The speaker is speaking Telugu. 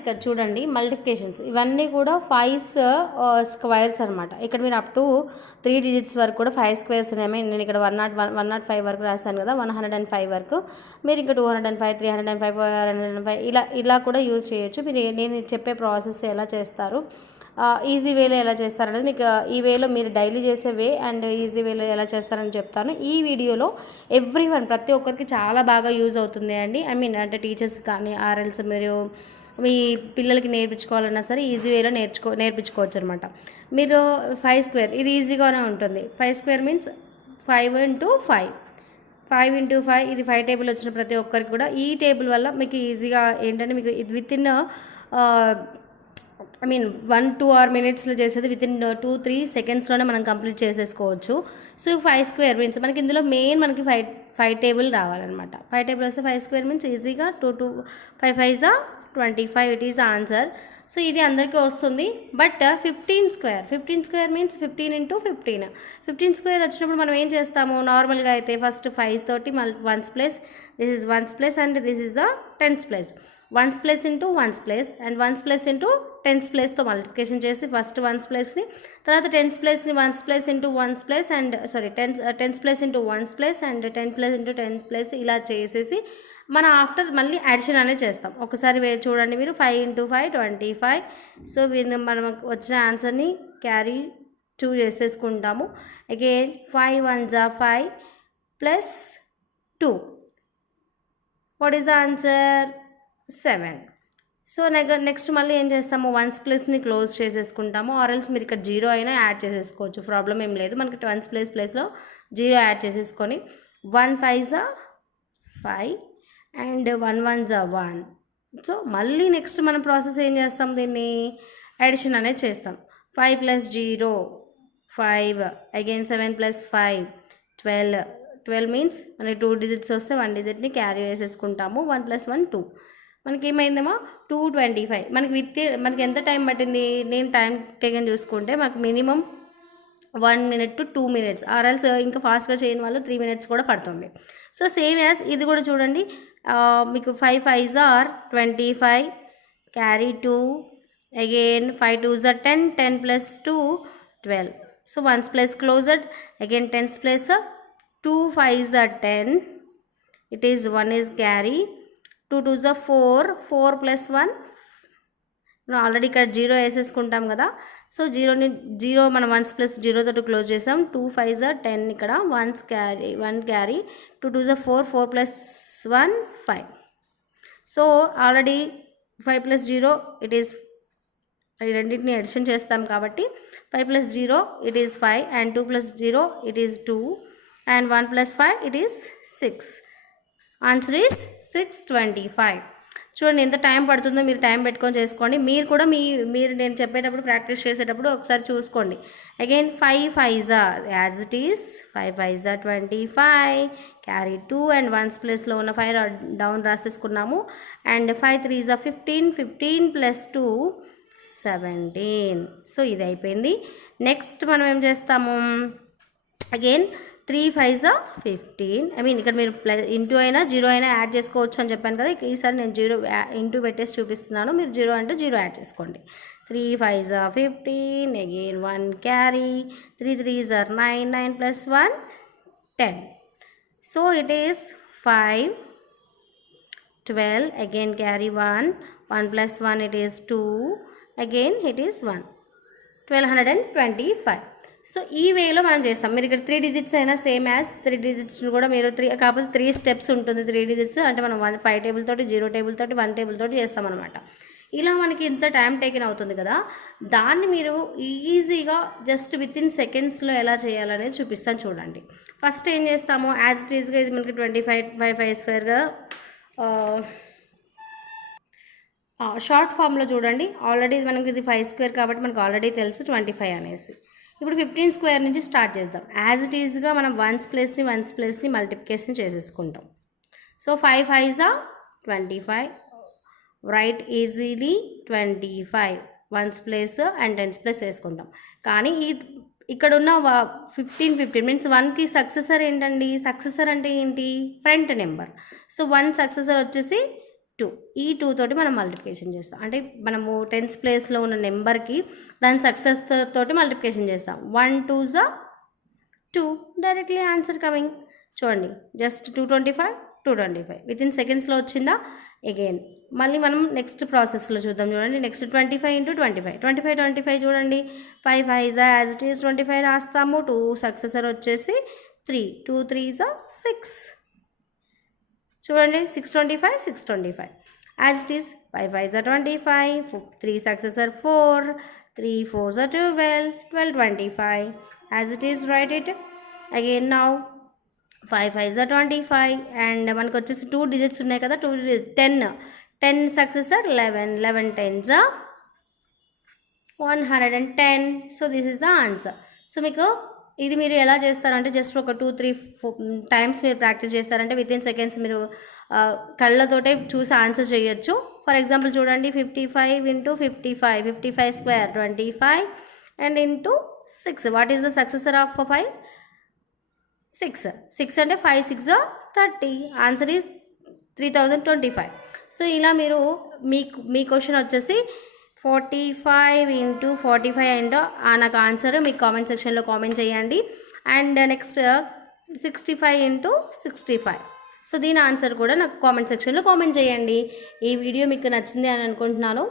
ఇక్కడ చూడండి మల్టిప్లికేషన్స్ ఇవన్నీ కూడా ఫైవ్ స్క్వైర్స్ అనమాట ఇక్కడ మీరు అప్ టు త్రీ డిజిట్స్ వరకు కూడా ఫైవ్ స్క్వేర్స్ ఉన్నాయి. నేను ఇక్కడ one naught one one naught five వరకు రాశాను కదా వన్ హండ్రెడ్ అండ్ ఫైవ్ వరకు. మీరు ఇంకా two hundred and five three hundred and five four hundred and five ఇలా ఇలా కూడా యూజ్ చేయొచ్చు. మీరు నేను చెప్పే ప్రాసెస్ ఎలా చేస్తారు uh, ఈజీ వేలో ఎలా చేస్తారనేది మీకు uh, ఈ వేలో మీరు డైలీ చేసే వే అండ్ ఈజీ వేలో ఎలా చేస్తారని చెప్తాను. ఈ వీడియోలో ఎవ్రీ వన్ ప్రతి ఒక్కరికి చాలా బాగా యూజ్ అవుతుంది అండి. ఐ మీన్ అంటే టీచర్స్ కానీ ఆర్ఎల్స్ మీరు మీ పిల్లలకి నేర్పించుకోవాలన్నా సరే ఈజీ వేలో నేర్చుకో నేర్పించుకోవచ్చు అనమాట మీరు ఫైవ్ స్క్వేర్ ఇది ఈజీగానే ఉంటుంది. Five square means five into five five into five ఇది ఫైవ్ టేబుల్ వచ్చిన ప్రతి ఒక్కరికి కూడా ఈ టేబుల్ వల్ల మీకు ఈజీగా ఏంటంటే మీకు ఇది with in I mean one two or మినిట్స్లో చేసేది విత్ ఇన్ టూ త్రీ సెకండ్స్లోనే మనం కంప్లీట్ చేసేసుకోవచ్చు. సో ఫైవ్ స్క్వేర్ మీన్స్ మనకి ఇందులో మెయిన్ మనకి ఫైవ్ ఫైవ్ టేబుల్ రావాలన్నమాట. ఫైవ్ టేబుల్ వస్తే ఫైవ్ స్క్వేర్ మీన్స్ ఈజీగా two two five five twenty five it is answer so ఇది అందరికీ వస్తుంది. But fifteen square fifteen square means fifteen into fifteen fifteen square వచ్చినప్పుడు మనం ఏం చేస్తాము? నార్మల్గా అయితే ఫస్ట్ ఫైవ్ తోటి మళ్ళీ ones place this is ones plus and this is the tens place ones place into ones place and ones place into tens ప్లేస్తో multiplication చేసి ఫస్ట్ వన్స్ ప్లేస్ని తర్వాత టెన్స్ ప్లేస్ని ones place into ones place and sorry tens tens place into ones place and ten place into ten place ఇలా చేసేసి మనం ఆఫ్టర్ మళ్ళీ అడిషన్ అనేది చేస్తాం. ఒకసారి చూడండి మీరు five into five twenty five so వీరిని మనం వచ్చిన ఆన్సర్ని క్యారీ టూ చేసేసుకుంటాము. అగైన్ ఫైవ్ వన్ జా five plus two what is the answer seven so next మళ్ళీ ఏం చేస్తాము? వన్స్ ప్లేస్ని క్లోజ్ చేసేసుకుంటాము. ఆర్ఎల్స్ మీరు ఇక్కడ జీరో అయినా యాడ్ చేసేసుకోవచ్చు. ప్రాబ్లం ఏం లేదు. మనకి వన్స్ ప్లేస్ ప్లేస్లో జీరో యాడ్ చేసేసుకొని వన్ ఫైవ్ జా ఫైవ్ అండ్ వన్ వన్ జా వన్ సో మళ్ళీ నెక్స్ట్ మనం ప్రాసెస్ ఏం చేస్తాం దీన్ని? అడిషన్ అనేది చేస్తాం. Five plus zero five again seven plus five twelve twelve means మనకి టూ డిజిట్స్ వస్తే వన్ డిజిట్ని carry చేసేసుకుంటాము. One plus one two. మనకి ఏమైందేమో టూ ట్వంటీ ఫైవ్. మనకి విత్ మనకి ఎంత టైం పట్టింది? నేను టైం టేకన్ చూసుకుంటే మాకు minimum one minute to two minutes. Or else ఇంకా ఫాస్ట్గా చేయని వాళ్ళు త్రీ మినిట్స్ కూడా పడుతుంది. సో సేమ్ యాజ్ ఇది కూడా చూడండి. మీకు five five are twenty five. Carry two. Again five two are ten. Ten plus two twelve. So ones plus closed. Again tens plus two fives are ten it is one is carry. Two twos are four four plus one. మనం ఆల్రెడీ ఇక్కడ జీరో వేసేసుకుంటాం కదా. సో జీరోని జీరో మనం వన్స్ ప్లస్ జీరో తోటి క్లోజ్ చేసాం. టూ ఫైవ్ జా టెన్ ఇక్కడ ones carry one carry. Two two జా four four plus one five. So already five plus zero it is ఈ రెండింటిని ఎడిషన్ చేస్తాం కాబట్టి five plus zero it is five and two plus zero it is two. And one plus five it is six answer is six twenty five చూడండి ఎంత టైం పడుతుందో మీరు టైం పెట్టుకొని చేసుకోండి. మీరు కూడా మీ మీరు నేను చెప్పేటప్పుడు ప్రాక్టీస్ చేసేటప్పుడు ఒకసారి చూసుకోండి. అగైన్ ఫైవ్ ఫైజా as it is five Faiza twenty five carry two and ones ప్లేస్లో ఉన్న ఫైవ్ డౌన్ రాసేసుకున్నాము. అండ్ ఫైవ్ త్రీ జా fifteen fifteen plus two seventeen so ఇది అయిపోయింది. నెక్స్ట్ మనం ఏం చేస్తాము? అగైన్ త్రీ ఫైవ్ జా ఫిఫ్టీన్. ఐ మీన్ ఇక్కడ మీరు ప్లస్ ఇంటూ అయినా జీరో అయినా యాడ్ చేసుకోవచ్చు అని చెప్పాను కదా ఈసారి నేను జీరో ఇంటూ పెట్టేసి చూపిస్తున్నాను. మీరు జీరో అంటే జీరో యాడ్ చేసుకోండి. త్రీ ఫైవ్ జా fifteen again one carry three three jar nine nine plus one ten. So it is five twelve again carry one one plus one it is two again it is one twelve hundred and twenty five so ఈ వేలో మనం చేస్తాం. మీరు ఇక్కడ త్రీ డిజిట్స్ అయినా సేమ్ యాజ్ త్రీ డిజిట్స్ కూడా మీరు త్రీ కాకపోతే త్రీ స్టెప్స్ ఉంటుంది త్రీ డిజిట్స్ అంటే మనం వన్ ఫైవ్ టేబుల్ తోటి జీరో టేబుల్ తోటి వన్ టేబుల్ తోటి చేస్తాం అనమాట ఇలా మనకి ఇంత టైం టేకెన్ అవుతుంది కదా. దాన్ని మీరు ఈజీగా జస్ట్ విత్ ఇన్ సెకండ్స్లో ఎలా చేయాలనేది చూపిస్తాను చూడండి. ఫస్ట్ ఏం చేస్తాము? యాజ్ ఇట్ ఈజ్గా ఇది మనకి ట్వంటీ ఫైవ్ ఫైవ్ ఫైవ్ స్క్వేర్గా షార్ట్ ఫామ్లో చూడండి. ఆల్రెడీ మనకి ఇది ఫైవ్ స్క్వేర్ కాబట్టి మనకు ఆల్రెడీ తెలుసు ట్వంటీ ఫైవ్ అనేసి. ఇప్పుడు ఫిఫ్టీన్ స్క్వేర్ నుంచి స్టార్ట్ చేద్దాం. యాజ్ ఇట్ ఈజ్గా మనం వన్స్ ప్లేస్ని వన్స్ ప్లేస్ని మల్టిప్లికేషన్ చేసేసుకుంటాం సో ఫైవ్ ఫైవ్ జా twenty five right easily twenty five ones place and tens place వేసుకుంటాం. కానీ ఈ ఇక్కడ ఉన్న ఫిఫ్టీన్ ఫిఫ్టీన్ మీన్స్ వన్కి సక్సెసర్ ఏంటండి? సక్సెసర్ అంటే ఏంటి? Front number so one successor వచ్చేసి టూ. ఈ టూ తోటి మనం మల్టిప్లికేషన్ చేస్తాం. అంటే మనము టెన్త్ ప్లేస్లో ఉన్న నెంబర్కి దాని సక్సెస్ తోటి మల్టిప్లికేషన్ చేస్తాం. వన్ టూ జా టూ డైరెక్ట్లీ ఆన్సర్ కమింగ్ చూడండి. Just two twenty five two twenty five within సెకండ్స్లో వచ్చిందా? అగైన్ మళ్ళీ మనం నెక్స్ట్ ప్రాసెస్లో చూద్దాం చూడండి. Next twenty five into twenty five twenty five twenty five చూడండి. ఫైవ్ ఫైవ్ జా as it is twenty five రాస్తాము. టూ సక్సెసర్ వచ్చేసి త్రీ టూ త్రీ జా సిక్స్ చూడండి six twenty five six twenty five as it is five five జా twenty five three successor four three four జా twelve twelve twenty five as it is right it again now five five జా ట్వంటీ ఫైవ్ అండ్ మనకు వచ్చేసి టూ డిజిట్స్ ఉన్నాయి కదా two ten ten successor eleven eleven ten జా one hundred and ten so this is the answer so మీకు ఇది మీరు ఎలా చేస్తారంటే జస్ట్ ఒక టూ త్రీ టైమ్స్ మీరు ప్రాక్టీస్ చేస్తారంటే విత్ ఇన్ సెకండ్స్ మీరు కళ్ళతోటే చూసి ఆన్సర్ చేయొచ్చు. ఫర్ ఎగ్జాంపుల్ చూడండి fifty five into fifty five fifty five square twenty five and into six what is the successor of five six six అంటే five six thirty answer is three thousand twenty five so ఇలా మీరు మీకు మీ క్వశ్చన్ వచ్చేసి forty five into forty five and నాకు ఆన్సర్ మీకు కామెంట్ సెక్షన్లో కామెంట్ చేయండి. And next sixty five into sixty five so దీని ఆన్సర్ కూడా నాకు కామెంట్ సెక్షన్లో కామెంట్ చేయండి. ఈ వీడియో మీకు నచ్చింది అని అనుకుంటున్నాను.